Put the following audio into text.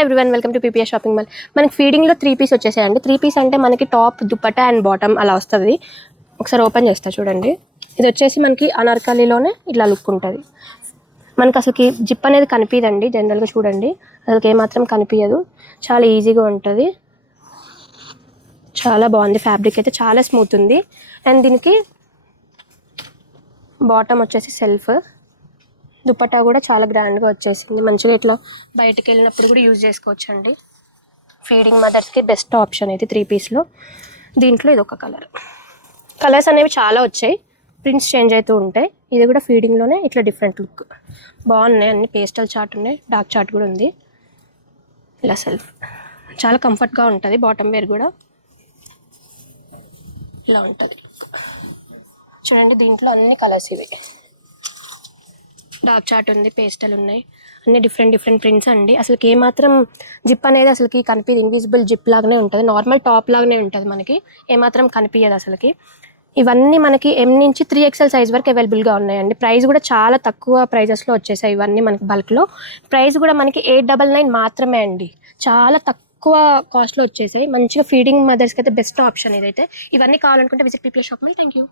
Hi everyone, welcome to PPS shopping mall. మనకి ఫీడింగ్లో 3 piece వచ్చేసాయండి. 3 piece అంటే మనకి టాప్, దుపట్టా అండ్ బాటమ్ అలా వస్తుంది. ఒకసారి ఓపెన్ చేస్తా చూడండి. ఇది వచ్చేసి మనకి అనార్కలీలోనే ఇట్లా లుక్ ఉంటుంది. మనకి అసలుకి జిప్ అనేది కనిపించదండి. జనరల్గా చూడండి, అసలుకి ఏమాత్రం కనిపించదు. చాలా ఈజీగా ఉంటుంది. చాలా బాగుంది. ఫ్యాబ్రిక్ అయితే చాలా స్మూత్ ఉంది. అండ్ దీనికి బాటమ్ వచ్చేసి సెల్ఫ్, దుపట్టా కూడా చాలా గ్రాండ్గా వచ్చేసింది. మంచిగా ఇట్లా బయటికి వెళ్ళినప్పుడు కూడా యూజ్ చేసుకోవచ్చు అండి. ఫీడింగ్ మదర్స్కి బెస్ట్ ఆప్షన్ అయితే 3 పీస్లో. దీంట్లో ఇది ఒక కలర్స్ అనేవి చాలా వచ్చాయి. ప్రింట్స్ చేంజ్ అవుతూ ఉంటాయి. ఇది కూడా ఫీడింగ్లోనే ఇట్లా డిఫరెంట్ లుక్ బాగున్నాయి. అన్ని పేస్టల్ చార్ట్ ఉన్నాయి, డార్క్ చార్ట్ కూడా ఉంది. ఇలా సెల్ఫ్ చాలా కంఫర్ట్గా ఉంటుంది. బాటమ్ వేర్ కూడా ఇలా ఉంటుంది చూడండి. దీంట్లో అన్ని కలర్స్ ఇవి. డార్క్ చార్ట్ ఉంది, పేస్టల్ ఉన్నాయి, అన్ని డిఫరెంట్ ప్రింట్స్ అండి. అసలుకి ఏమాత్రం జిప్ అనేది అసలుకి కనిపించదు. ఇన్విజిబుల్ జిప్ లాగానే ఉంటుంది. నార్మల్ టాప్ లాగానే ఉంటుంది. మనకి ఏమాత్రం కనిపించదు అసలుకి. ఇవన్నీ మనకి M నుంచి 3XL సైజ్ వరకు అవైలబుల్గా ఉన్నాయండి. ప్రైస్ కూడా చాలా తక్కువ ప్రైజెస్లో వచ్చేసాయి ఇవన్నీ మనకి బల్క్లో. ప్రైస్ కూడా మనకి 899 మాత్రమే అండి. చాలా తక్కువ కాస్ట్లో వచ్చేసాయి. మంచిగా ఫీడింగ్ మదర్స్కి అయితే బెస్ట్ ఆప్షన్ ఇదైతే. ఇవన్నీ కావాలనుకుంటే visit PPS shop mall. Thank you.